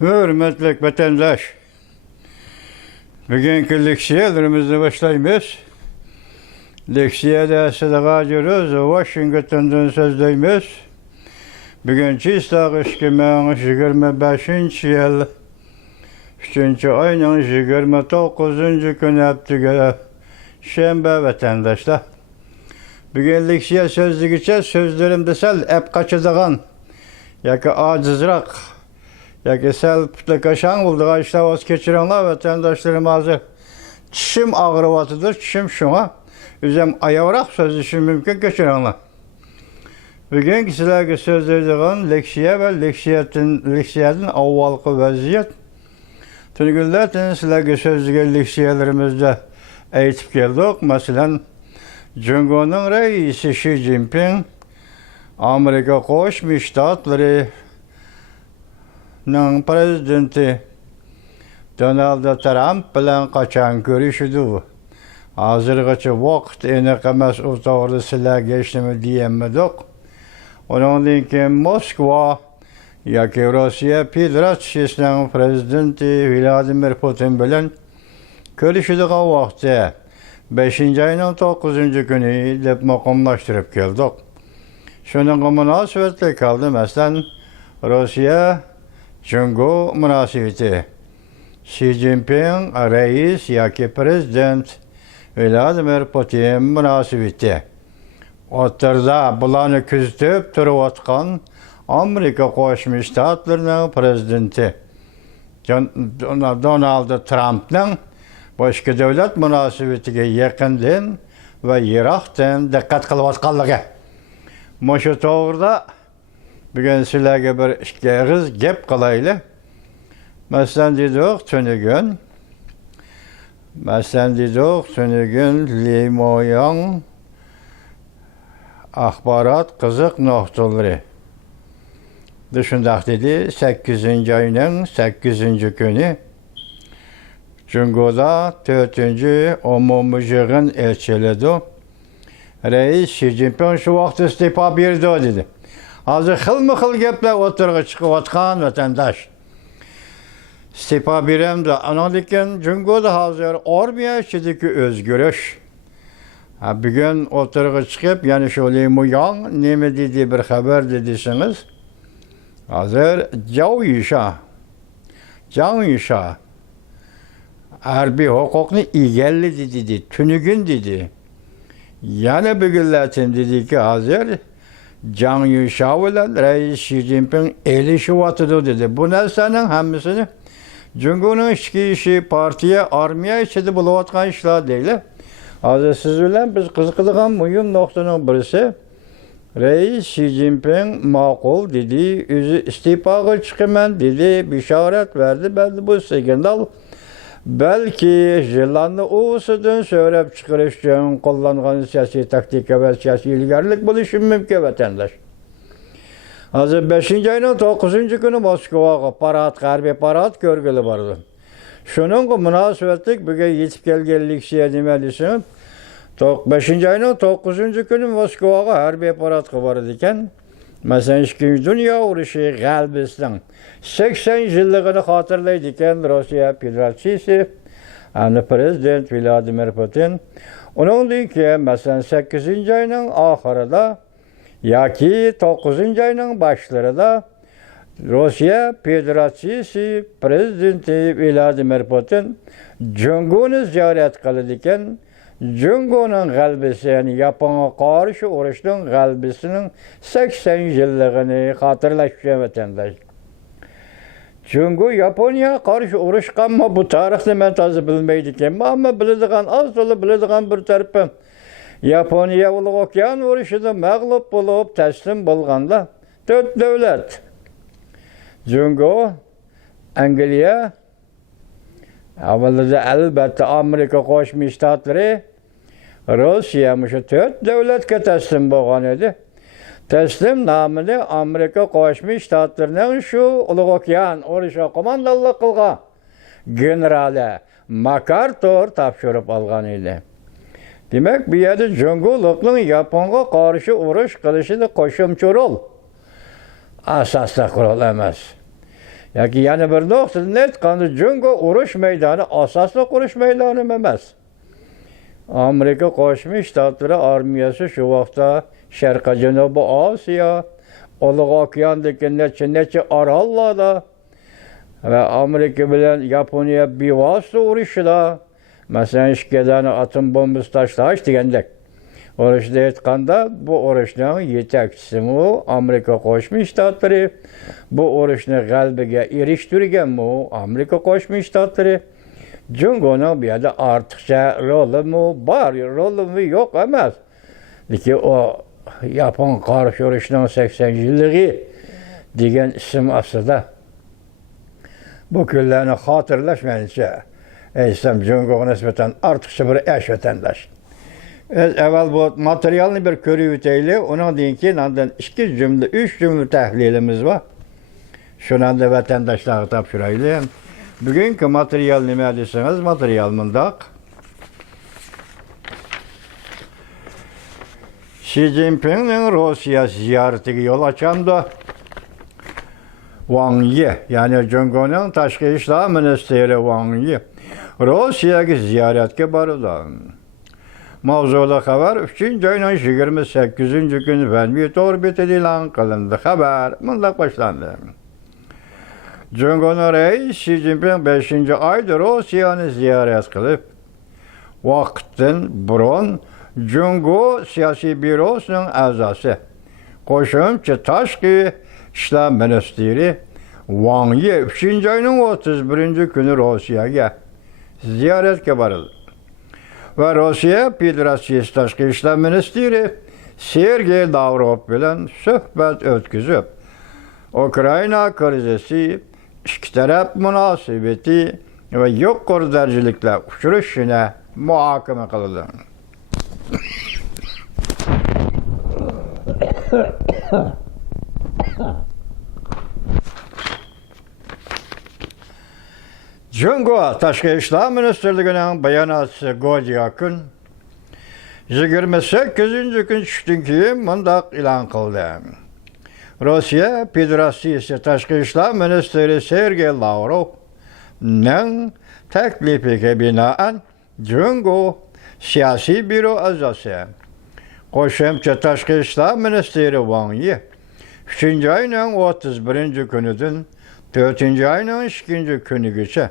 Hürmetli vatandaş, bugünkü leksiyalarımızı başlaymış. Leksiyada sıdağa görüyoruz, Washington'dan sözdeymiş. Bugün çiğstağ 2025 yıl 3. ayının 29. günü yaptığı şembe vatandaşlar. Bugün leksiya sözlüğüçe sözlerim desel hep kaçıdığın, yaki acizrak, yaki sel pütlekaşan bulduğu işte vaz geçirenler vatandaşlarım hazır. Çişim ağrıvatıdır, çişim şuna. Üzem ayavrak söz için mümkün geçirenler. Bugün sizlerge sözlediğin leksiye ve leksiyatın avvalkı vaziyet. Tünügüllerden sizlerge sözlediğin leksiyelerimizde eğitip geldik. Mesela Cumhurbaşkanı'nın reisi Xi Jinping, Amerika Koşmuş Ştatları'nın prezidenti Donald Trump bilen kaçan görüşüdü. Hazırgacha vaqt aniq emas, u to'g'rida sizlarga hech nima deyolmadik. Undan keyin Moskva yoki Rossiya Federatsiyasining prezidenti Vladimir Putin bilan ko'rishadigan vaqtda 5-oyning 9-kuni deb maqomlashtirib keldik. Shuningga munosabatli qoldi, masalan, Rossiya Jungo munosabati. Xi Jinping rais yoki prezident Vladimir Putin münasibeti. O'rtada bularni kuzatib turayotgan Amerika Qo'shma Shtatlarining prezidenti Donald Trumpning boshqa davlat munosabatiga yaqindan va yiroqdan diqqat qilayotganligi. Shu to'g'rida bugun sizlarga bir ikki og'iz gap qilaylik. Masalan dedik tünügün Limoyan axbarat qiziq noktaları. Dışındaq dedi 8. ayının 8. günü Cungo'da 4. umumiy yig'in elchiladi. Reis Xi Jinping şu vaqt istifa berdi dedi. Hozir xilma-xil gaplar o'tirg'i chiqayotgan vatandaş. İstifa berem de analikin Cungo'da hazır armiya içindeki özgürüş. Bugün o'tirg'i chiqib, yani şu Limoyan neme dedi bir haber dediyseniz, hazır Zhao Yisha harbiy huquqni egalladi dedi, tünügün dedi. Yani bugünlatin dedi ki hazır Zhao Yisha bilan Reis Xi Jinping elishiyotidir dedi. Bu narsaning hammasini Cumhurbaşkanı'nın ichki ishi partiya, armiya ichida bo'layotgan ishlar deydi. Hozir siz bilan biz qiziqadigan muhim nuqtaning birisi, Reis Xi Jinping ma'qul dedi, o'zi iste'foga chiqaman dedi, bishorat verdi. Belki bu signal belki yillarni o'zidan so'rab chiqarish uchun qo'llangan siyosiy taktika va siyosiy ilgarilik bo'lishi mumkin vatandaş. Hazır 5. ayının 9. günü Moskvaga harbiy parad görgülü vardı. Şunun münasebetlik bugün yetip gelgelik siye demelisiniz. 5. ayının 9. günü Moskvaga harbiy parad vardı iken, mesela 2. Dünya Uruşı galbisining 80 yılligini hatırlaydı iken Rusya Federatsiyasi, prezident Vladimir Putin. Onun ki mesela 8. ayının ahirida yoki 9. ayının başlarında Rusya Federatsiyasi prezidenti Vladimir Putin Jungo'ni ziyorat qildi ekan, Jungo'ning g'alabasi, ya'ni Yaponiyaga qarshi urushning g'alabasining 80 yilligini xotirlash uchun vatandaş. Jungo Yaponiyaga qarshi urushganmi, bu tarixni men to'g'ri bilmaydi ekanman, ammo biladigan az to'la biladigan bir tarafim. Yaponiya Uluq Okean urushida mag'lub bo'lib taslim bo'lganda 4 davlat Jungo, Angliya, avvalida albatta Amerika Qo'shma Shtatlari, Rossiya shu 4 davlatga taslim bo'lgan edi. Taslim nomini Amerika Qo'shma Shtatlarining shu Uluq Okean urushi qo'mondonlik qilgan generali MacArthur topshirib olgan edi. Demek bir yerde Cumhurbaşkanı'nın Japonga qarshi urush qilishida qo'shimcha rol asosda qurol emas. yoki yana bir nuqtada aytganda Jungo urush maydoni asosli urush maydoni emas. Amerika Qo'shma Shtatlari armiyasi shu vaqtda Sharqiy Janubiy Osiyo, Uluq okeandagi necha orollarda va Amerika bilan Yaponiya bevosita urushida, masalan, Ishkadani atom bombasi tashlash degandek. Urushda aytganda, bu urushning yetakchisi Amerika Qo'shma Shtatlari, bu urushni g'alabaga erishtirgan Amerika Qo'shma Shtatlari. Jungoning bu yerda ortiqcha roli bor, roli yo'q emas. Lekin o Yapon qarshi urushining 80-yilligi degan ism aslida. Bu kunlarni xotirlashmaycha, aytsam Jungoga nisbatan ortiqcha bir ish vatandosh. Evvel bu materyalni bir ko'rib o'taylik, undan keyin andan 2 jumla, 3 jumla tahlilimiz var. Şundan da vatandaşlara topshiraylik. Bugungi material nima desangiz, material mundaq. Xi Jinpingning Rossiya ziyaratiga yo'l ochganda Wang Yi, ya'ni Jungoning tashqi ishlar ministri Wang Yi Rossiyaga ziyoratga bordi. Mavzuli xabar 3-oyning 28-kuni Vanvit orbitida e'lon qilindi. Xabar mundaq boshlandi. Jungoning raisi Xi Jinping 5-oyda Rossiyani ziyorat qilib, vaqtdan burun Jungo siyosiy byurosining a'zosi, qo'shimcha tashqi ishlar ministri Wang Yi 3-oyning 31-kuni Rossiyaga ziyoratga bordi. Ve Rossiya Federatsiyasi tashqi ishlar ministri Sergey Lavrov bilan suhbat o'tkazib, Ukraina krizisi, ikki taraf munosabati va yuqori darajaliklar uchrashishini muhokama qildi. Jungo tashqi ishlar ministrligining bayonotchisi Go'jakun 28-kun tushdan keyin mundaq e'lon qildi. Rossiya Federatsiyasi tashqi ishlar ministri Sergey Lavrovning taklifiga binoan Jungo siyosiy byuro a'zosi, qo'shimcha tashqi ishlar ministri Wang Yi 3-oyning 31-kunidan 4-oyning 2-kunigacha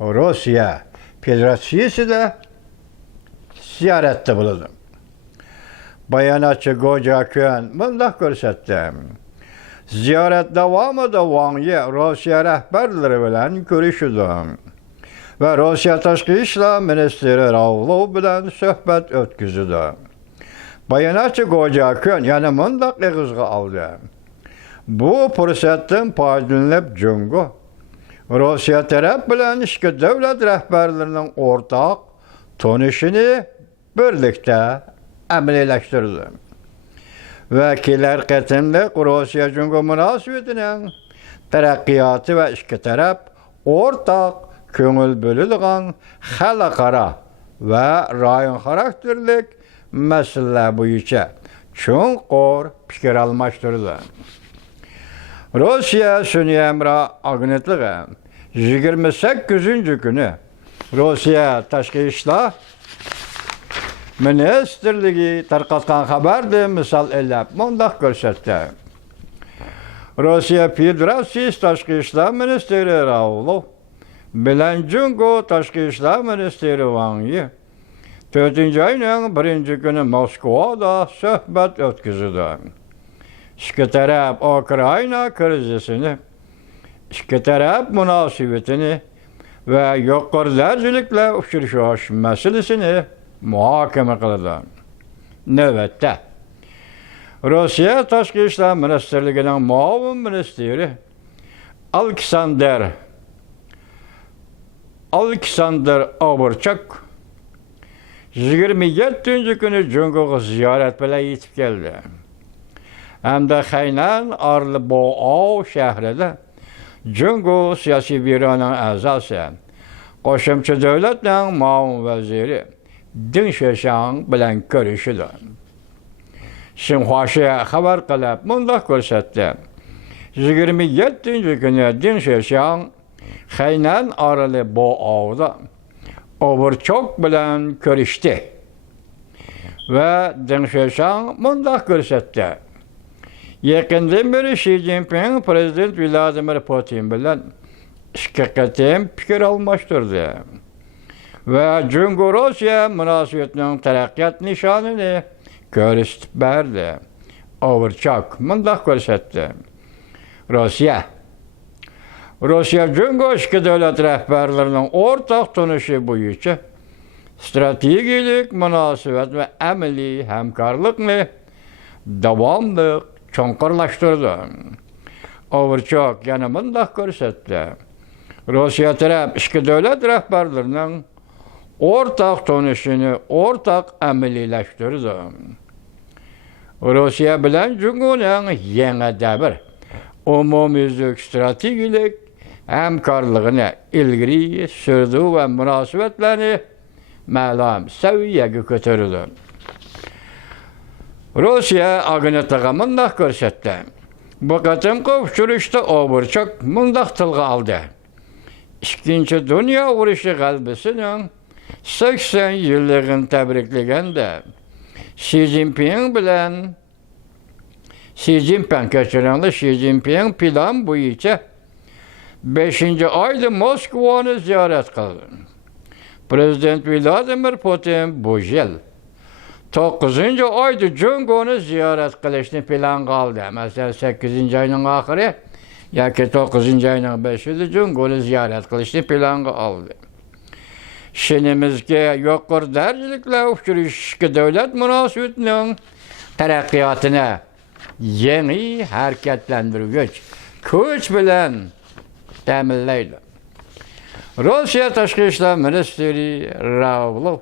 Rossiya Federatsiyasida ziyoratda bo'ldi. Bayonotchi Go'jakun mundaq ko'rsatdi. Ziyorat davomida Wang Yi Rossiya rahbarlari bilan ko'rishdi va Rossiya tashqi ishlar ministri Lavrov bilan suhbat o'tkazdi. Bayonotchi Go'jakun yana mundaq ig'izga oldi. Bu fursatdan foydalanib Jungo Rossiya taraf bilan ishki davlat rahbarlarining o'rtaq tonishini birlikda amaliyalashtirdi. Va kelar qatimliq Rossiya Jungo munosabatining taraqqiyoti va ishki taraf o'rtaq ko'ngil bo'ladigan xalqaro va rayon xarakterlik masalalar bo'yicha chuqur fikr almashtirdi. Rossiya sun'iy amro agentligi 28-kuni Rossiya tashqi ishlar ministrligi tarqatgan xabarda misol elab mundaq ko'rsatdi. Rossiya Federatsiyasi tashqi ishlar ministri Lavrov bilan Jungo tashqi ishlar ministri Wang Yi 4-oyning 1-kuni Moskvada suhbat o'tkazdi. İki taraf Ukraina krizisini, iki taraf munosabatini ve yuqori darajaliklar uchrashish masalasini muhokama qildi. Navbatda Rossiya tashqi ishlar ministrligining muavin ministri Aleksandr Oborchak 27-kuni Jungoga ziyorat bilan yetib keldi. Hamda Xaynan Arlbo'o shahrida Jungo siyosiy byuroning a'zosi, qo'shimcha davlatning muavin vaziri Deng Shishang bilan ko'rishdi. Xinhua xabar qilib mundaq ko'rsatdi. 27. günü Deng Xiaoping Hainan aralı bu avda Overchok bilen görüştü. Ve Deng Xiaoping mundaq gösterdi. Yakından beri Xi Jinping Prezident Vladimir Putin bilen iki qatim fikir almıştırdı. Ve Cumhuriyet münasebetinin terakkiyat nişanını gösterip verdi. Overchok mundaq gösterdi. Rusya Cumhuriyet devlet rehberlerinin ortak tanışı boyunca stratejik münasebet ve ameli hemkarlıkını devamlı çonqurlaştırdı. Overchok yana mundaq gösterdi. Rusya taraf iki devlet rehberlerinin ortak tanışını ortak amelileştirdi. Rusya bilen Cumhuriyet'in yeni devir umumyüzlük stratejik hemkarlığını ilgili sürdü ve münasebetlerini ma'lum seviyeye götürdü. Rusya agınıtığı mundaq gösterdi. Bu qatimki uçuruşda Overchok mundaq tilga aldı. İkinci Dünya Uruşı galbisinin 80 yıllığını tebriklegende Xi Jinping plan boyunca 5. ayda Moskova'nı ziyaret kıldı. Prezident Vladimir Putin bu yıl 9. ayda Cumhur'u ziyaret kılışını plan kıldı. Mesela 8. ayının ahırı yoki 9. ayının 5'inde Cumhur'u ziyaret kılışını plan kıldı. Şinimizge yuqur dercelikle uçuruşki devlet münasebetinin terakkiyatına yeni hareketlendirgüç güç bilen təminleydi. Rusya Taşqı İşlər Ministri Ravlov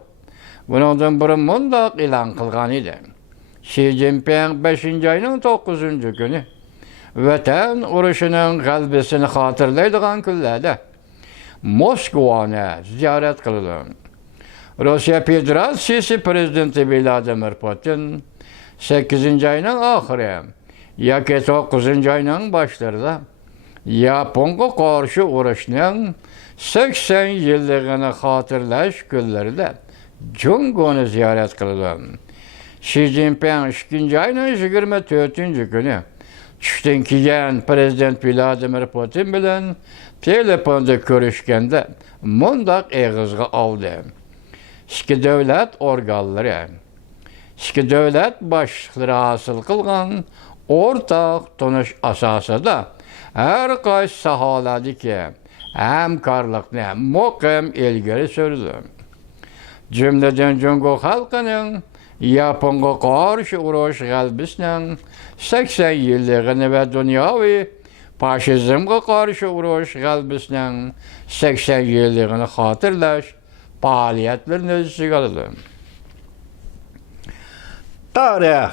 bundan burun mundaq ilan qılğan idi. Xi Jinping 5. ayının 9. günü Vətən uruşunun qalbisini xatırlaydıqan günlərdə Moskova'nı ziyaret kıldı. Rusya Federasyası Prezidenti Vladimir Putin 8. ayının ahırı yoki 9. ayının başlarında Japonga karşı uruşunun 80 yıllığını hatırlaş günlerinde Cumhur'u ziyaret kıldı. Xi Jinping 2. ayının 24. günü Çüşten kiyen Prezident Vladimir Putin bilen telefonda görüşkende mundaq eğizga aldı. İki devlet organları, iki devlet başlıkları hasıl kılgan ortak tanış asasında her qaysı sahaladaki hemkarlıkını muqim ilgili sürdü. Cümleden Cumhur halkının Japonga karşı uruş galbisinin 80 yıllığını ve dünyavi faşizmga karşı uruş galbisinin 80 yıllığını hatırlaş faaliyetlerini sigaladı. Tarih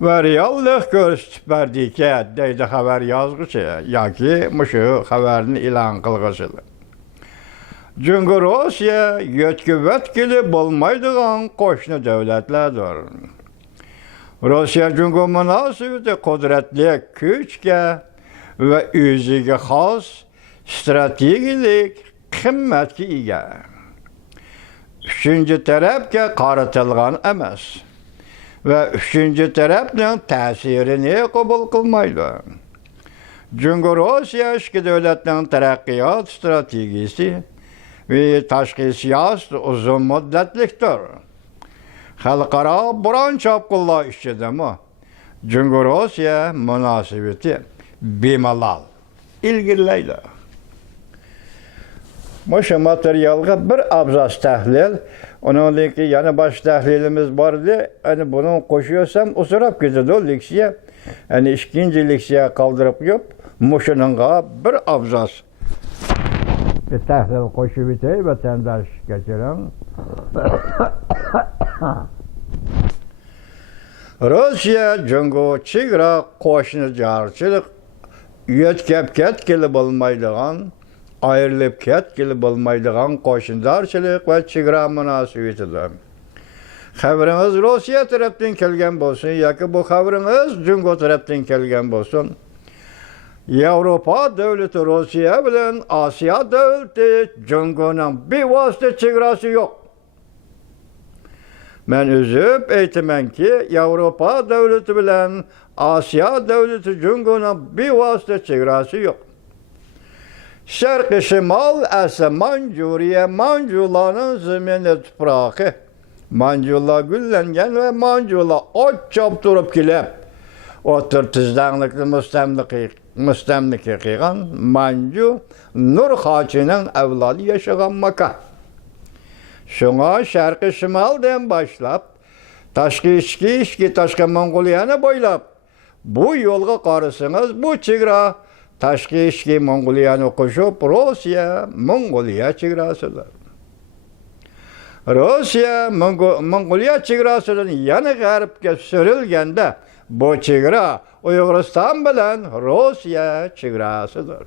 ve reallik gösterip verdikçe deydi haber yazgısı yoki muşu haberini ilan kılgısıdır. Çünkü Rusya yetkili bulmaydıgan qoşnu devletlerdir. Rusya çünkü münasebeti kudretli güçke ve özüge has stratejik kıymetki ega. Üçüncü tarafga qaratılgan emas ve üçüncü tarafning ta'sirini qabul qilmaydi. Çünkü Rusya iki devletning taraqqiyot stratejisi ve tashqi siyosat uzun muddatlikdir. Xalqaro biron chopqinlar ichidami Cumhuriyet münasebeti bemalol ilgirlaydi. Muşu materyalga bir abzas tahlil, onunki yana baş tahlilimiz vardı. Hani bunu koşuyorsam usurap gidiyordu o leksiye. Hani ikinci leksiye kaldırıp yok. Muşununga bir abzas bir tahlil koşu bitey vatandaş geçiren. Rusya Cumhuriyet çigra qo'shni jarchilik yetkab-ketkili bo'lmaydigan, ayrilib ketkili bo'lmaydigan qo'shnidarchilik va chegara munosabatidir. Xabaringiz Rossiya tarafdan kelgan bo'lsin yoki bu xabaringiz Cumhuriyet tarafdan kelgan bo'lsin, Avrupa devleti Rusya bilen Asya devleti Cungo'nun bir vasıta çegrası yok. Men üzüp eytimen ki Avrupa devleti bilen Asya devleti Cungo'nun bir vasıta çegrası yok. Şerq-i Şimal ese Mancuriye, Mancurların zimini tuprağı. Mancurlar güllengen ve Mancurlar ot çaptırıp kilep. Otur tizdanlıklı müstemlik kıygan Mancu, Nur Haçı'nın evladı yaşayan maka. Şuna Şerq-i Şimal'den başlap, taşkı içki taşkı Mongoliyanı boylap, bu yolga qarısınız, bu çıgra, taşkı içki Mongoliyanı koşup, Rusya, Mongoliya çıgrasıdır. Rusya, Mongoliya çıgrasının yanı garipke sürülgende, bu çıgra Uyg'uriston bilan Rusya çıgrasıdır.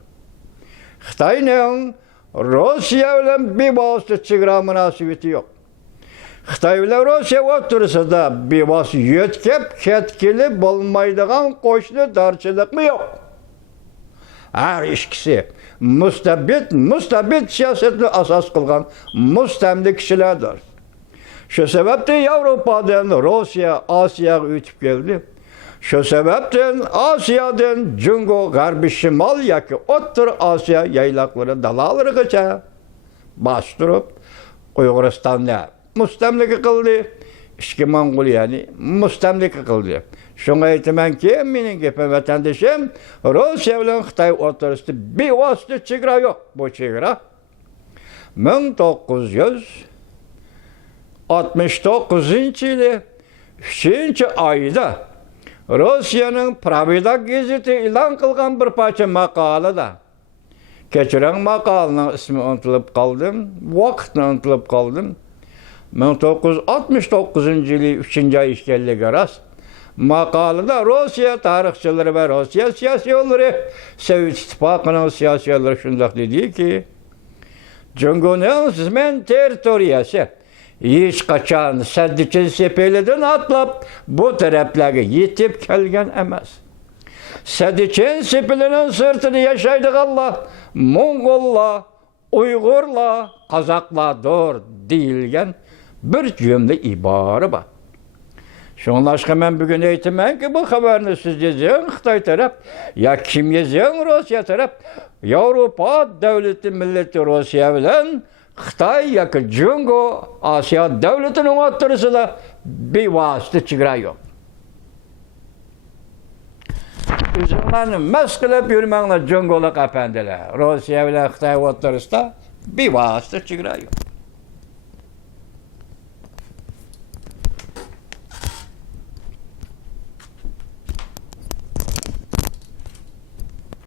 Xitoyning Rusya bilan bevosita çıgra münasebeti yok. Xitoy bilan Rusya o'rtasida bevosita yetkib ketkili bo'lmaydigan qo'shni darchilikmi yo'q? Her ikisi mustabid siyasetini asas kılgan mustamlik kişilerdir. Şu sebepten Avrupa'dan Rusya, Asya'ya ötüp geldi. Şu sebepten Asya'dan Cungo, Garbi Şimal yaki Ottur Asya yaylakları, dalaları geçe bastırıp Uyg'uristonga mustamlik kıldı. İşki Mongoliyani mustamlik kıldı. Şuna aytaman ki, mening gapim vatandoshim, Rusya bilan Xitoy o'rtasida bevosita chegara yo'q. Bu chegara 1969-yili 3-oyda Rusya'nın Pravda gazeti e'lon qilgan bir parcha maqolada, kechiring maqolaning ismi unutilib qoldim, vaqtni unutilib qoldim. 1969-yili 3-oy ekanligi rost. Makalada Rusya tarihçileri ve Rusya siyasiyorları, Sovet İttifakı'nın siyasiyorları şundak dedi ki, Cungo'nun zmen teritoriyası hiç kaçan Seddiçin sepeliden atlap bu taraflarga yetip kelgen emas. Seddiçin sepelinin sırtını yaşaydıganlar Mongollar, Uygurlar, Kazaklardır deyilgen bir cümle ibare var. Şunlaşka men bugün eytimen ki bu haberini siz yazın Xitoy taraf, ya kim yazın Rusya taraf, Avrupa devleti milleti Rusya bilen Xitoy yaki Cungo, Asya devletinin o'rtasida bevosita chegara yo'q. O'zinglarni mas qilib yurmanglar Cungolik apandilar. Rusya bilan Xitoy o'rtasida bevosita chegara yo'q.